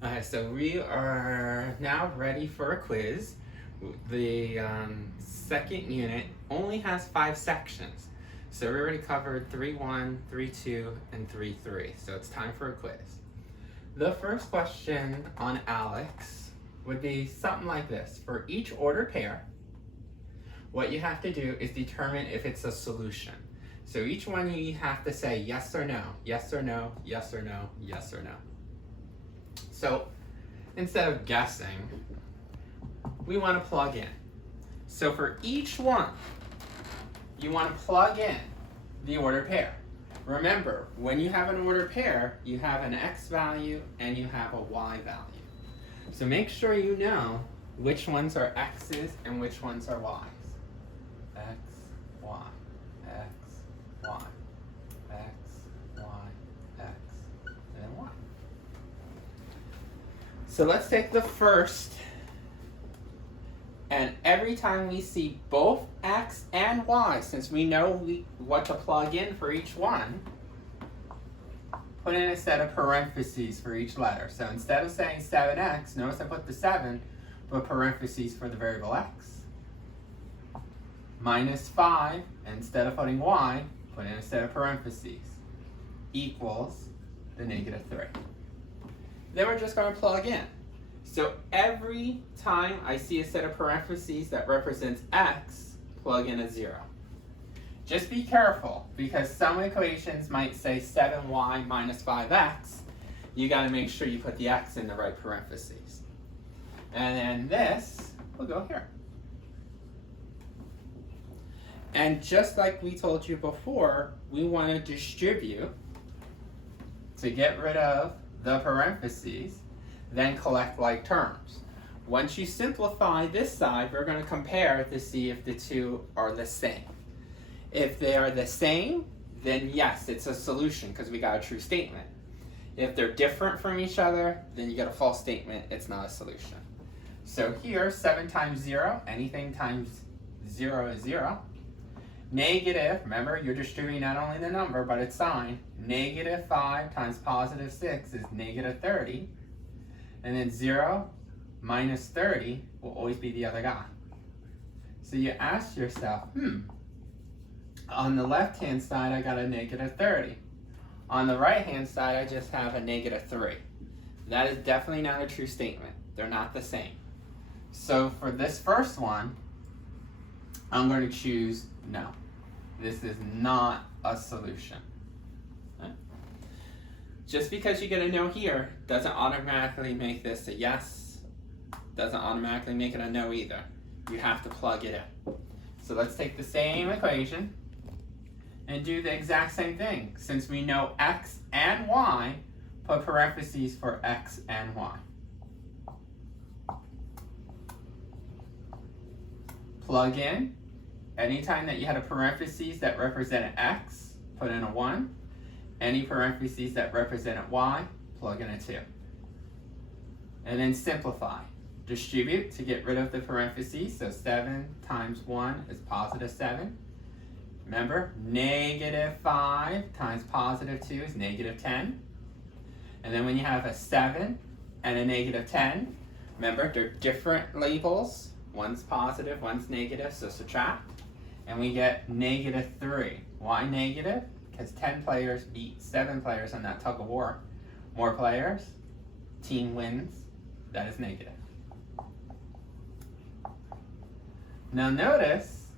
Okay, so we are now ready for a quiz. The second unit only has 5 sections. So we already covered 3.1, 3.2, and 3.3. So it's time for a quiz. The first question on Alex would be something like this. For each ordered pair, what you have to do is determine if it's a solution. So each one you have to say yes or no, yes or no, yes or no, yes or no. So instead of guessing, we want to plug in. So for each one, you want to plug in the ordered pair. Remember, when you have an ordered pair, you have an x value and you have a y value. So make sure you know which ones are x's and which ones are y's. X, y, x, y, x, y, x, and then y. So let's take the first, and every time we see both x and y, since we know what to plug in for each one, put in a set of parentheses for each letter. So instead of saying 7x, notice I put the 7, put parentheses for the variable x. Minus 5, and instead of putting y, put in a set of parentheses, equals the negative 3. Then we're just going to plug in. So every time I see a set of parentheses that represents x, plug in a 0. Just be careful, because some equations might say 7y minus 5x. You got to make sure you put the x in the right parentheses. And then this will go here. And just like we told you before, we want to distribute to get rid of the parentheses, then collect like terms. Once you simplify this side, we're going to compare to see if the two are the same. If they are the same, then yes, it's a solution because we got a true statement. If they're different from each other, then you get a false statement, it's not a solution. So here, 7 times 0, anything times 0 is 0. Negative, remember, you're distributing not only the number, but its sign. Negative 5 times positive 6 is negative 30. And then 0 minus 30 will always be the other guy. So you ask yourself, on the left-hand side, I got a negative 30. On the right-hand side, I just have a negative 3. That is definitely not a true statement. They're not the same. So for this first one, I'm going to choose no. This is not a solution. Okay? Just because you get a no here doesn't automatically make this a yes, doesn't automatically make it a no either. You have to plug it in. So let's take the same equation and do the exact same thing. Since we know x and y, put parentheses for x and y. Plug in. Anytime that you had a parentheses that represented x, put in a 1. Any parentheses that represented y, plug in a 2. And then simplify. Distribute to get rid of the parentheses. So 7 times 1 is positive 7. Remember, negative 5 times positive 2 is negative 10. And then when you have a 7 and a negative 10, remember, they're different labels. One's positive, one's negative, so subtract. And we get negative 3. Why negative? Because 10 players beat 7 players on that tug of war. More players, team wins. That is negative. Now notice,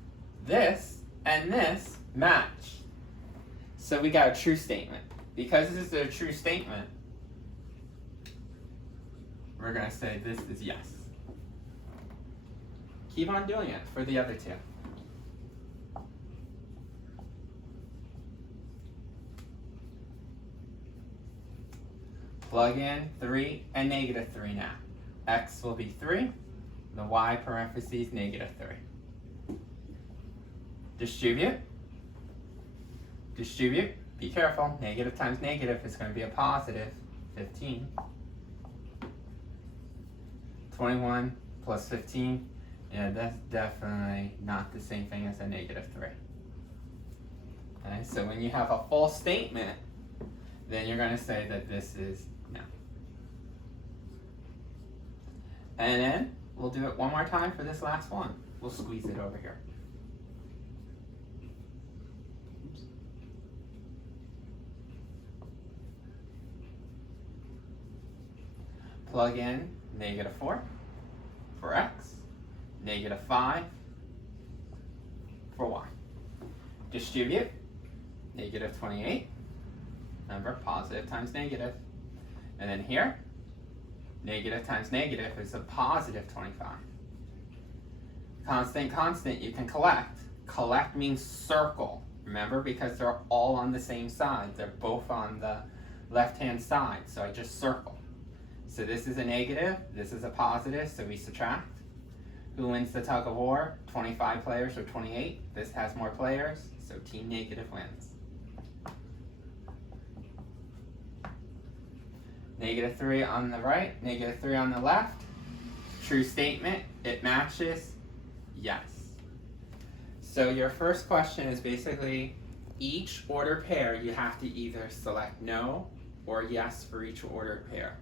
this and this match. So we got a true statement. Because this is a true statement, we're going to say this is yes. Keep on doing it for the other two. Plug in 3 and negative 3 now. X will be 3, the y parentheses negative 3. Distribute. Distribute. Be careful. Negative times negative is going to be a positive 15. 21 plus 15. Yeah, that's definitely not the same thing as a negative 3. Okay, so when you have a false statement, then you're going to say that this is no. And then we'll do it one more time for this last one. We'll squeeze it over here. Oops. Plug in -4 for x, -5 for y. Distribute -28. Remember, positive times negative. And then here, negative times negative is a positive 25. Constant, constant, you can collect. Collect means circle. Remember, because they're all on the same side. They're both on the left-hand side, so I just circle. So this is a negative, this is a positive, so we subtract. Who wins the tug of war? 25 players or 28? This has more players, so team negative wins. -3 on the right, -3 on the left. True statement, it matches, yes. So your first question is basically each ordered pair you have to either select no or yes for each ordered pair.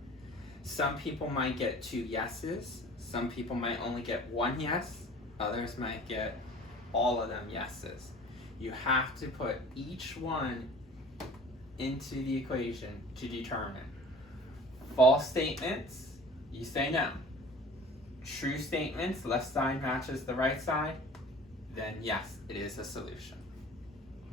Some people might get 2 yeses, some people might only get 1 yes, others might get all of them yeses. You have to put each one into the equation to determine. False statements, you say no. True statements, left side matches the right side, then yes, it is a solution.